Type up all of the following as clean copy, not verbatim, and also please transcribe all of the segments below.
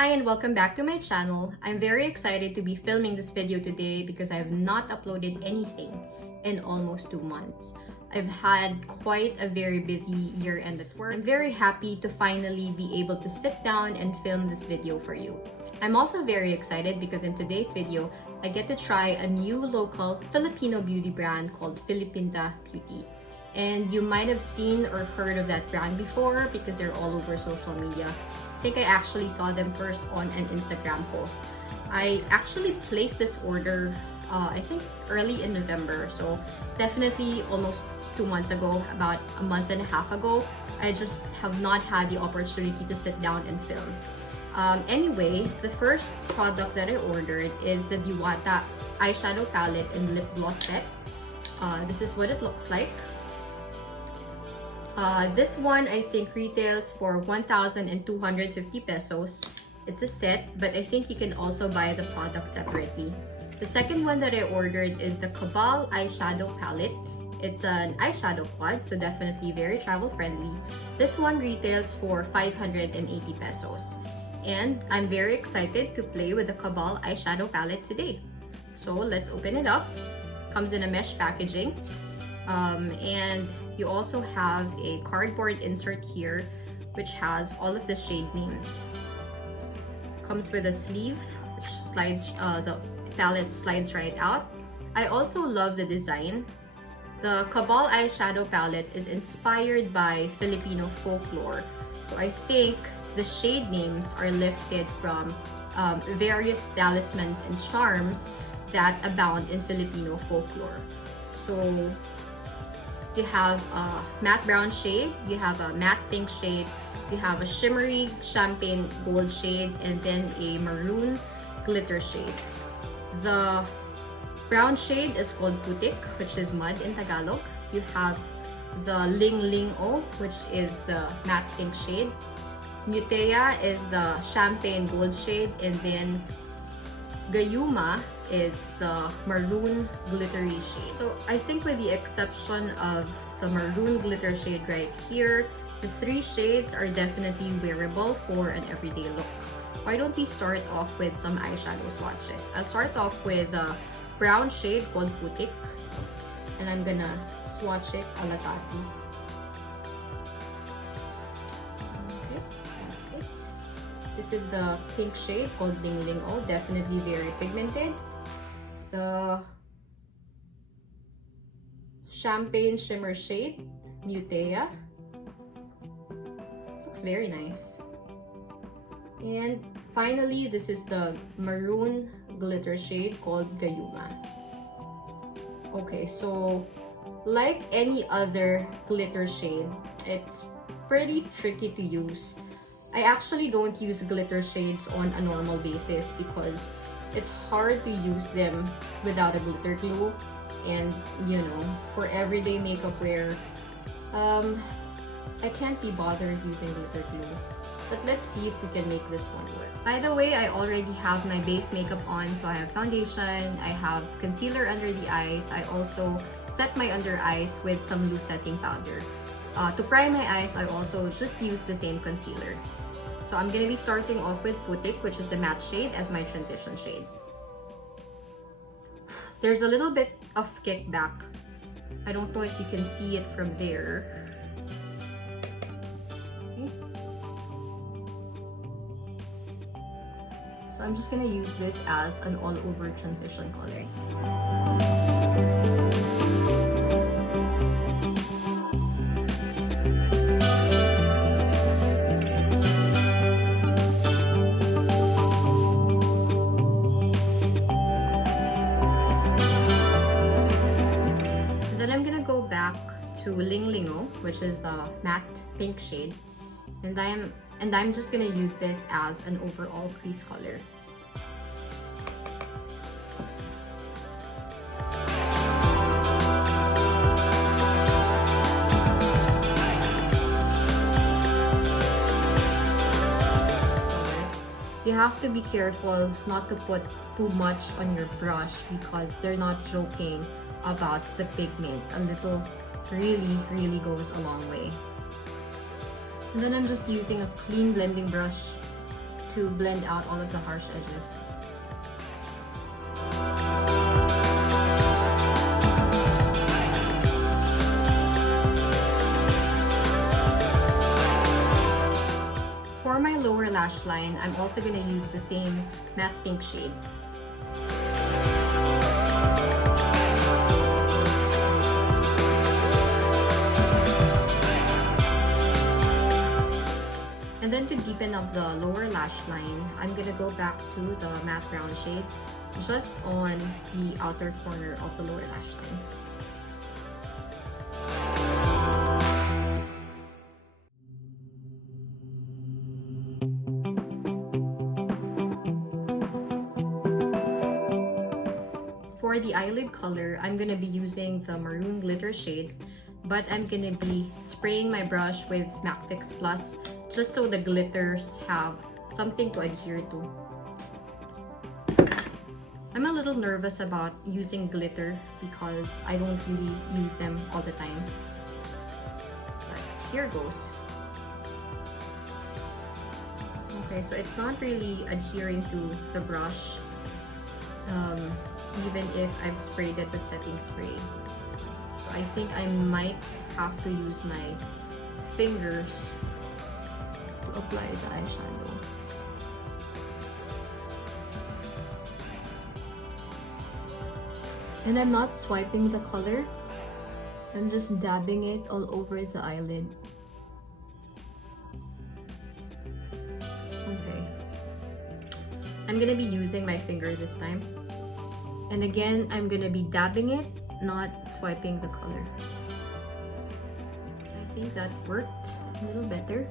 Hi and welcome back to my channel. I'm very excited to be filming this video today because I have not uploaded anything in almost 2 months. I've had quite a very busy year-end at work. I'm very happy to finally be able to sit down and film this video for you. I'm also very excited because in today's video, I get to try a new local Filipino beauty brand called Filipinta Beauty. And you might have seen or heard of that brand before because they're all over social media. I think I actually saw them first on an Instagram post. I actually placed this order, I think early in November. So definitely almost 2 months ago, about a month and a half ago. I just have not had the opportunity to sit down and film. Anyway, the first product that I ordered is the Diwata eyeshadow palette and lip gloss set. This is what it looks like. This one I think retails for 1,250 pesos. It's a set, but I think you can also buy the product separately. The second one that I ordered is the Kabal Eyeshadow palette. It's an eyeshadow quad, so definitely very travel friendly. This one retails for 580 pesos. And I'm very excited to play with the Cabal eyeshadow palette today. So let's open it up. Comes in a mesh packaging. And you also have a cardboard insert here which has all of the shade names. Comes with a sleeve which slides, the palette slides right out. I also love the design. The Cabal eyeshadow palette is inspired by Filipino folklore. So I think the shade names are lifted from various talismans and charms that abound in Filipino folklore. So you have a matte brown shade, you have a matte pink shade, you have a shimmery champagne gold shade, and then a maroon glitter shade. The brown shade is called putik, which is mud in Tagalog. You have the ling ling o, which is the matte pink shade. Mutea is the champagne gold shade, and then Gayuma is the maroon glittery shade. So I think with the exception of the maroon glitter shade right here, the 3 shades are definitely wearable for an everyday look. Why don't we start off with some eyeshadow swatches? I'll start off with the brown shade called Putik, and I'm gonna swatch it a la Tati. Okay, that's it. This is the pink shade called Ling Ling O, definitely very pigmented. The champagne shimmer shade, Mutea. Looks very nice. And finally, this is the maroon glitter shade called Gayuma. Okay, so like any other glitter shade, it's pretty tricky to use. I actually don't use glitter shades on a normal basis because it's hard to use them without a glitter glue, and you know, for everyday makeup wear, I can't be bothered using glitter glue. But let's see if we can make this one work. By the way, I already have my base makeup on, so I have foundation, I have concealer under the eyes. I also set my under eyes with some loose setting powder. To prime my eyes, I also just use the same concealer. So I'm going to be starting off with Putik, which is the matte shade, as my transition shade. There's a little bit of kickback. I don't know if you can see it from there. Okay. So I'm just going to use this as an all-over transition color. To Ling Lingo, which is the matte pink shade, and I'm just gonna use this as an overall crease color. You have to be careful not to put too much on your brush because they're not joking about the pigment. A little really goes a long way. And then I'm just using a clean blending brush to blend out all of the harsh edges. For my lower lash line, I'm also going to use the same matte pink shade. And then to deepen up the lower lash line, I'm going to go back to the matte brown shade just on the outer corner of the lower lash line. For the eyelid color, I'm going to be using the maroon glitter shade, but I'm going to be spraying my brush with MAC Fix Plus just so the glitters have something to adhere to. I'm a little nervous about using glitter because I don't really use them all the time. But here goes. Okay, so it's not really adhering to the brush, even if I've sprayed it with setting spray. So I think I might have to use my fingers to apply the eyeshadow. And I'm not swiping the color, I'm just dabbing it all over the eyelid. Okay. I'm gonna be using my finger this time. And again, I'm gonna be dabbing it, not swiping the color. I think that worked a little better.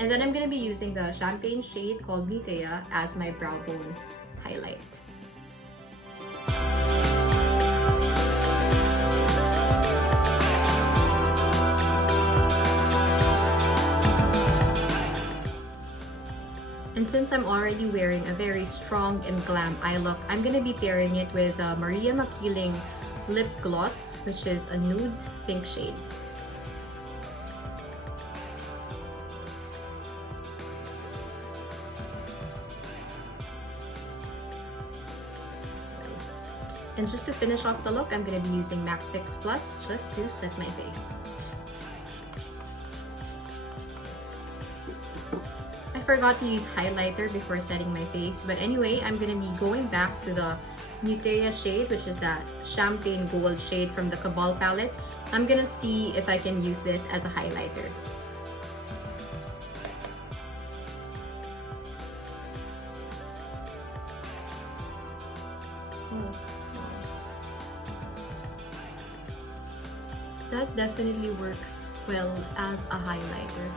And then I'm gonna be using the champagne shade called Mineralize as my brow bone highlight. And since I'm already wearing a very strong and glam eye look, I'm gonna be pairing it with Makiling lip gloss, which is a nude pink shade. And just to finish off the look, I'm going to be using MAC Fix Plus just to set my face. I forgot to use highlighter before setting my face, but anyway, I'm going to be going back to the Mineralize shade, which is that champagne gold shade from the Cabal palette. I'm going to see if I can use this as a highlighter. That definitely works well as a highlighter.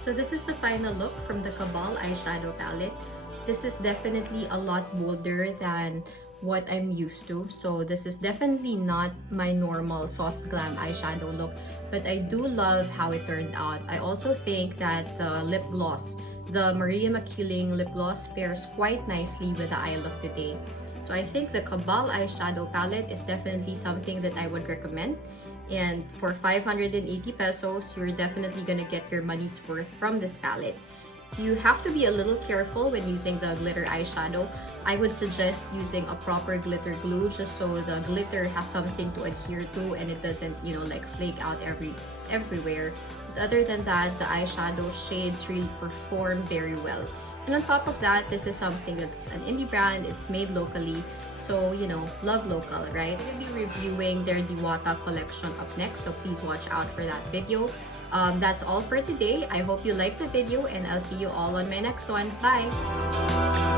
So this is the final look from the Kabal Eyeshadow palette. This is definitely a lot bolder than what I'm used to. So this is definitely not my normal soft glam eyeshadow look, but I do love how it turned out. I also think that the lip gloss, the Makiling lip gloss, pairs quite nicely with the eye look today. So I think the Kabal Eyeshadow palette is definitely something that I would recommend. And for 580 pesos, you're definitely gonna get your money's worth from this palette. You have to be a little careful when using the glitter eyeshadow. I would suggest using a proper glitter glue just so the glitter has something to adhere to and it doesn't, you know, like flake out everywhere. But other than that, the eyeshadow shades really perform very well. And on top of that, this is something that's an indie brand, it's made locally. So, you know, love local, right? I'm going to be reviewing their Diwata collection up next, so please watch out for that video. That's all for today. I hope you liked the video and I'll see you all on my next one. Bye!